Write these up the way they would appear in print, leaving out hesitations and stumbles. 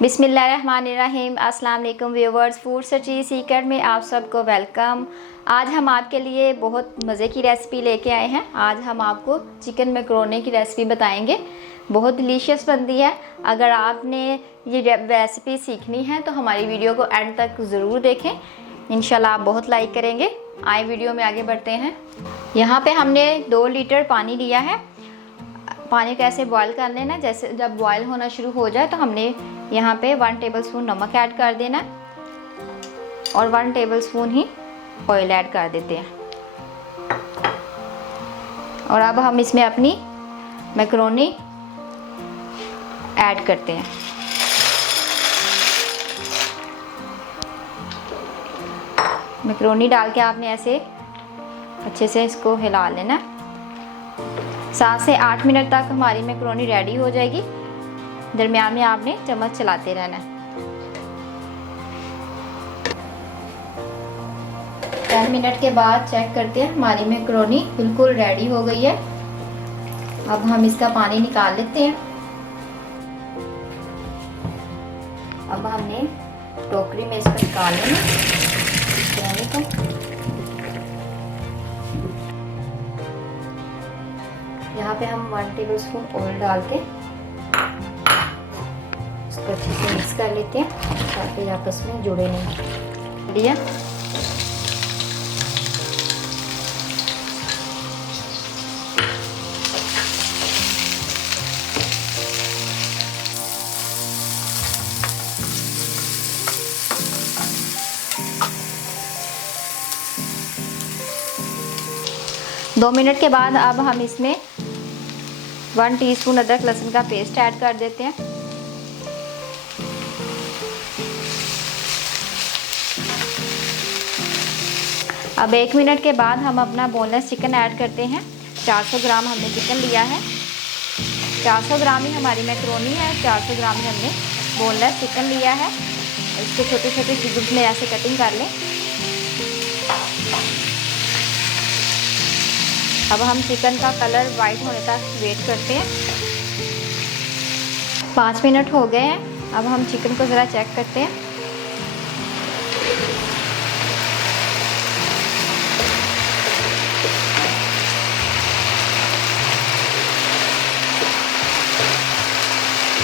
बिस्मिल्लाहिर्रहमानिर्रहीम। अस्सलाम वालेकुम व्यूवर्स, फूड सर्ची सीक्रेट में आप सबको वेलकम। आज हम आपके लिए बहुत मज़े की रेसिपी लेके आए हैं। आज हम आपको चिकन मैकरोनी की रेसिपी बताएंगे। बहुत डिलीशियस बनती है। अगर आपने ये रेसिपी सीखनी है तो हमारी वीडियो को एंड तक ज़रूर देखें, इंशाल्लाह आप बहुत लाइक करेंगे। आए वीडियो में आगे बढ़ते हैं। यहाँ पे हमने 2 लीटर पानी लिया है। पानी को ऐसे बॉयल कर लेना। जैसे जब बॉयल होना शुरू हो जाए तो हमने यहाँ पे 1 टेबलस्पून नमक ऐड कर देना और 1 टेबलस्पून ही ऑयल ऐड कर देते हैं। और अब हम इसमें अपनी मैकरोनी ऐड करते हैं। मैकरोनी डाल के आपने ऐसे अच्छे से इसको हिला लेना। 7 से 8 मिनट तक हमारी मैकरोनी रेडी हो जाएगी। दरमियान में आपने चम्मच चलाते रहना है। 10 मिनट के बाद चेक करते हैं, हमारी मैकरोनी बिल्कुल रेडी हो गई है। अब हम इसका पानी निकाल लेते हैं। अब हमने टोकरी में इसको निकाल लेना को। यहाँ पे हम 1 टेबलस्पून ऑयल डाल के इसको अच्छे से मिक्स कर लेते हैं ताकि आपस में जुड़े नहीं। लिया दो मिनट के बाद अब हम इसमें 1 टीस्पून अदरक लहसुन का पेस्ट ऐड कर देते हैं। अब 1 मिनट के बाद हम अपना बोनलेस चिकन ऐड करते हैं। 400 ग्राम हमने चिकन लिया है। 400 ग्राम ही हमारी मैकरोनी है। 400 ग्राम ही हमने बोनलेस चिकन लिया है। इसके छोटे छोटे क्यूब्स में ऐसे कटिंग कर लें। अब हम चिकन का कलर वाइट होने तक वेट करते हैं। 5 मिनट हो गए हैं। अब हम चिकन को ज़रा चेक करते हैं।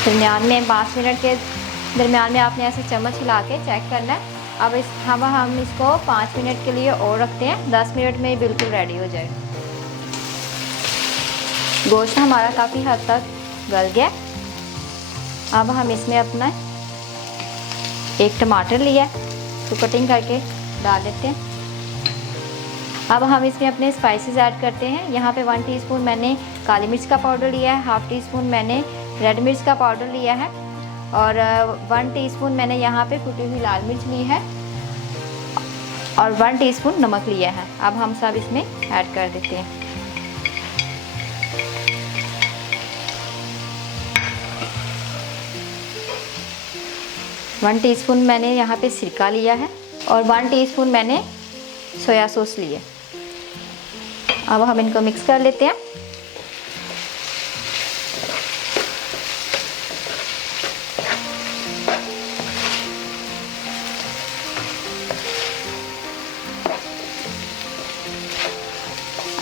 दरमियान में 5 मिनट के दरमियान में आपने ऐसे चम्मच हिला के चेक करना है। अब हम इसको 5 मिनट के लिए और रखते हैं। 10 मिनट में बिल्कुल रेडी हो जाएगा। गोश्त हमारा काफ़ी हद तक गल गया। अब हम इसमें अपना 1 टमाटर लिया तो कटिंग करके डाल देते हैं। अब हम इसमें अपने स्पाइसेस ऐड करते हैं। यहाँ पे 1 टीस्पून मैंने काली मिर्च का पाउडर लिया है। 1/2 टीस्पून मैंने रेड मिर्च का पाउडर लिया है और 1 टीस्पून मैंने यहाँ पे कुटी हुई लाल मिर्च ली है और 1 टीस्पून नमक लिया है। अब हम सब इसमें ऐड कर देते हैं। वन टीस्पून मैंने यहाँ पे सिरका लिया है और 1 टीस्पून मैंने सोया सॉस लिए। अब हम इनको मिक्स कर लेते हैं।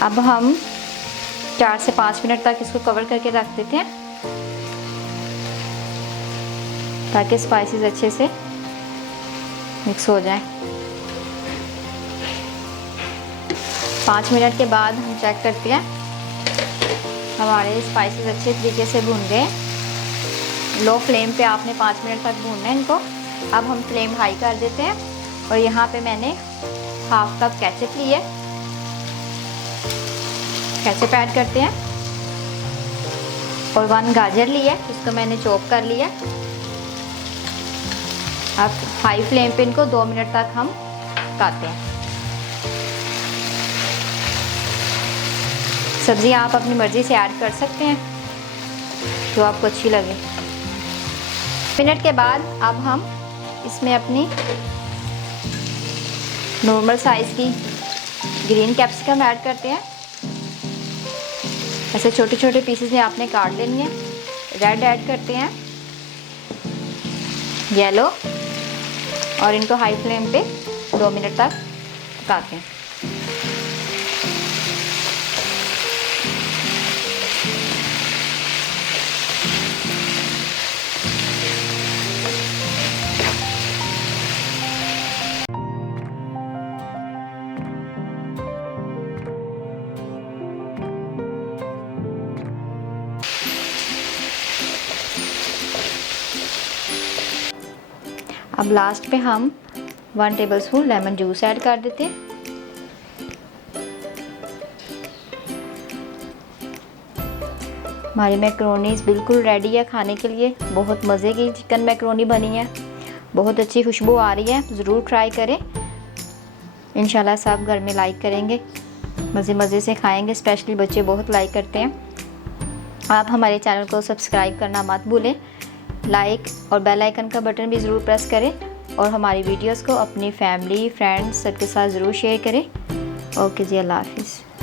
अब हम 4 से 5 मिनट तक इसको कवर करके रख देते हैं ताकि स्पाइसेस अच्छे से मिक्स हो जाएं। 5 मिनट के बाद हम चेक करते हैं, हमारे स्पाइसेस अच्छे तरीके से भून गए। लो फ्लेम पे आपने 5 मिनट तक भूनना है इनको। अब हम फ्लेम हाई कर देते हैं और यहाँ पे मैंने 1/2 कप केचप लिए। केचप ऐड करते हैं और 1 गाजर लिया, इसको मैंने चॉप कर लिया। अब हाई फ्लेम पे इनको 2 मिनट तक हम पकाते हैं। सब्ज़ी आप अपनी मर्ज़ी से ऐड कर सकते हैं जो आपको अच्छी लगे। मिनट के बाद अब हम इसमें अपनी नॉर्मल साइज़ की ग्रीन कैप्सिकम ऐड करते हैं। ऐसे छोटे छोटे पीसेस में आपने काट लेनी है। रेड ऐड करते हैं येलो, और इनको हाई फ्लेम पे 2 मिनट तक पकाते हैं। अब लास्ट पे हम 1 टेबलस्पून लेमन जूस ऐड कर देते हैं। हमारी मैक्रोनीज बिल्कुल रेडी है खाने के लिए। बहुत मज़े की चिकन मैक्रोनी बनी है, बहुत अच्छी खुशबू आ रही है। ज़रूर ट्राई करें, इंशाल्लाह सब घर में लाइक करेंगे, मज़े मज़े से खाएंगे। स्पेशली बच्चे बहुत लाइक करते हैं। आप हमारे चैनल को सब्सक्राइब करना मत भूलें, लाइक और बेल आइकन का बटन भी ज़रूर प्रेस करें, और हमारी वीडियोस को अपनी फैमिली फ्रेंड्स सबके साथ ज़रूर शेयर करें। ओके जी, अल्लाह हाफिज़।